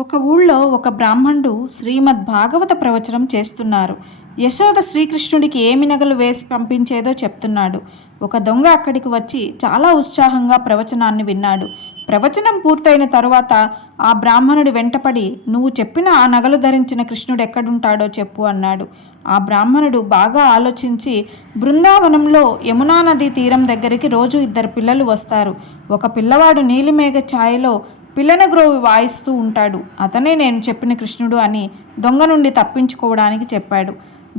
ఒక ఊళ్ళో ఒక బ్రాహ్మణుడు శ్రీమద్ భాగవత ప్రవచనం చేస్తున్నారు. యశోద శ్రీకృష్ణుడికి ఏమి నగలు వేసి పంపించేదో చెప్తున్నాడు. ఒక దొంగ అక్కడికి వచ్చి చాలా ఉత్సాహంగా ప్రవచనాన్ని విన్నాడు. ప్రవచనం పూర్తయిన తరువాత ఆ బ్రాహ్మణుడి వెంటపడి, నువ్వు చెప్పిన ఆ నగలు ధరించిన కృష్ణుడు ఎక్కడుంటాడో చెప్పు అన్నాడు. ఆ బ్రాహ్మణుడు బాగా ఆలోచించి, బృందావనంలో యమునా నదీ తీరం దగ్గరికి రోజు ఇద్దరు పిల్లలు వస్తారు. ఒక పిల్లవాడు నీలిమేఘ ఛాయలో పిల్లన గ్రోవి వాయిస్తూ ఉంటాడు. అతనే నేను చెప్పిన కృష్ణుడు అని దొంగ నుండి తప్పించుకోవడానికి చెప్పాడు.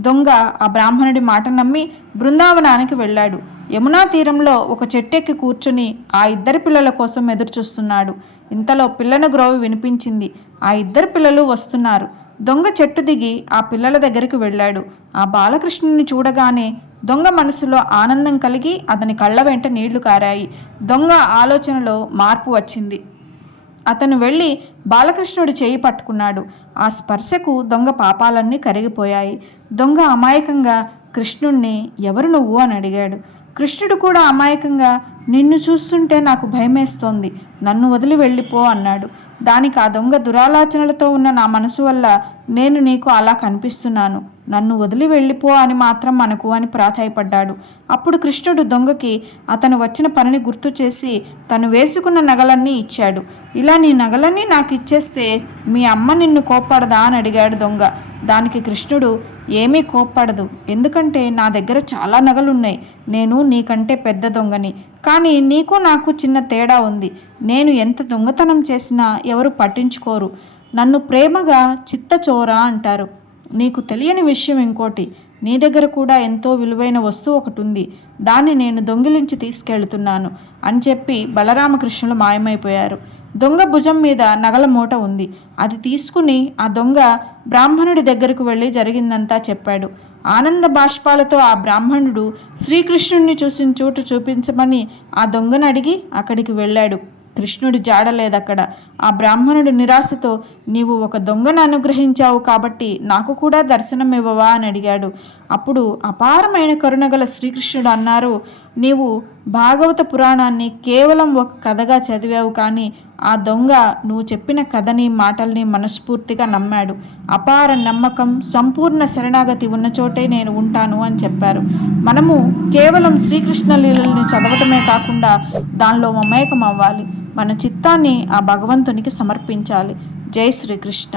దొంగ ఆ బ్రాహ్మణుడి మాట నమ్మి బృందావనానికి వెళ్ళాడు. యమునా తీరంలో ఒక చెట్టెక్కి కూర్చుని ఆ ఇద్దరు పిల్లల కోసం ఎదురుచూస్తున్నాడు. ఇంతలో పిల్లన గ్రోవి వినిపించింది. ఆ ఇద్దరు పిల్లలు వస్తున్నారు. దొంగ చెట్టు దిగి ఆ పిల్లల దగ్గరికి వెళ్ళాడు. ఆ బాలకృష్ణుని చూడగానే దొంగ మనసులో ఆనందం కలిగి అతని కళ్ళ వెంట నీళ్లు కారాయి. దొంగ ఆలోచనలో మార్పు వచ్చింది. అతను వెళ్ళి బాలకృష్ణుడి చేయి పట్టుకున్నాడు. ఆ స్పర్శకు దొంగ పాపాలన్నీ కరిగిపోయాయి. దొంగ అమాయకంగా కృష్ణుణ్ణి, ఎవరు నువ్వు అని అడిగాడు. కృష్ణుడు కూడా అమాయకంగా, నిన్ను చూస్తుంటే నాకు భయమేస్తోంది, నన్ను వదిలి వెళ్ళిపో అన్నాడు. దానికి ఆ దొంగ, దురాలోచనలతో ఉన్న నా మనసు వల్ల నేను నీకు అలా కనిపిస్తున్నాను, నన్ను వదిలి వెళ్ళిపో అని మాత్రం మనకు అని ప్రాధాయపడ్డాడు. అప్పుడు కృష్ణుడు దొంగకి అతను వచ్చిన పనిని గుర్తు చేసి తను వేసుకున్న నగలన్నీ ఇచ్చాడు. ఇలా నీ నగలన్నీ నాకు ఇచ్చేస్తే మీ అమ్మ నిన్ను కోప్పడదా అని అడిగాడు దొంగ. దానికి కృష్ణుడు, ఏమీ కోప్పడదు, ఎందుకంటే నా దగ్గర చాలా నగలున్నాయి. నేను నీకంటే పెద్ద దొంగని, కానీ నీకు నాకు చిన్న తేడా ఉంది. నేను ఎంత దొంగతనం చేసినా ఎవరు పట్టించుకోరు, నన్ను ప్రేమగా చిత్తచోరా అంటారు. నీకు తెలియని విషయం ఇంకోటి, నీ దగ్గర కూడా ఎంతో విలువైన వస్తువు ఒకటి ఉంది, దాన్ని నేను దొంగిలించి తీసుకెళ్తున్నాను అని చెప్పి బలరామకృష్ణులు మాయమైపోయారు. దొంగ భుజం మీద నగల మూట ఉంది. అది తీసుకుని ఆ దొంగ బ్రాహ్మణుడి దగ్గరకు వెళ్ళి జరిగిందంతా చెప్పాడు. ఆనంద బాష్పాలతో ఆ బ్రాహ్మణుడు శ్రీకృష్ణుడిని చూసిన చోటు చూపించమని ఆ దొంగను అడిగి అక్కడికి వెళ్ళాడు. కృష్ణుడి జాడలేదక్కడ. ఆ బ్రాహ్మణుడు నిరాశతో, నీవు ఒక దొంగను అనుగ్రహించావు కాబట్టి నాకు కూడా దర్శనం ఇవ్వవా అని అడిగాడు. అప్పుడు అపారమైన కరుణగల శ్రీకృష్ణుడు అన్నారు, నీవు భాగవత పురాణాన్ని కేవలం ఒక కథగా చదివావు, కానీ ఆ దొంగ నువ్వు చెప్పిన కథని మాటల్ని మనస్ఫూర్తిగా నమ్మాడు. అపార నమ్మకం, సంపూర్ణ శరణాగతి ఉన్న చోటే నేను ఉంటాను అని చెప్పారు. మనము కేవలం శ్రీకృష్ణ లీలల్ని చదవటమే కాకుండా దానిలో మమేకం అవ్వాలి. మన చిత్తాన్ని ఆ భగవంతునికి సమర్పించాలి. జై శ్రీకృష్ణ.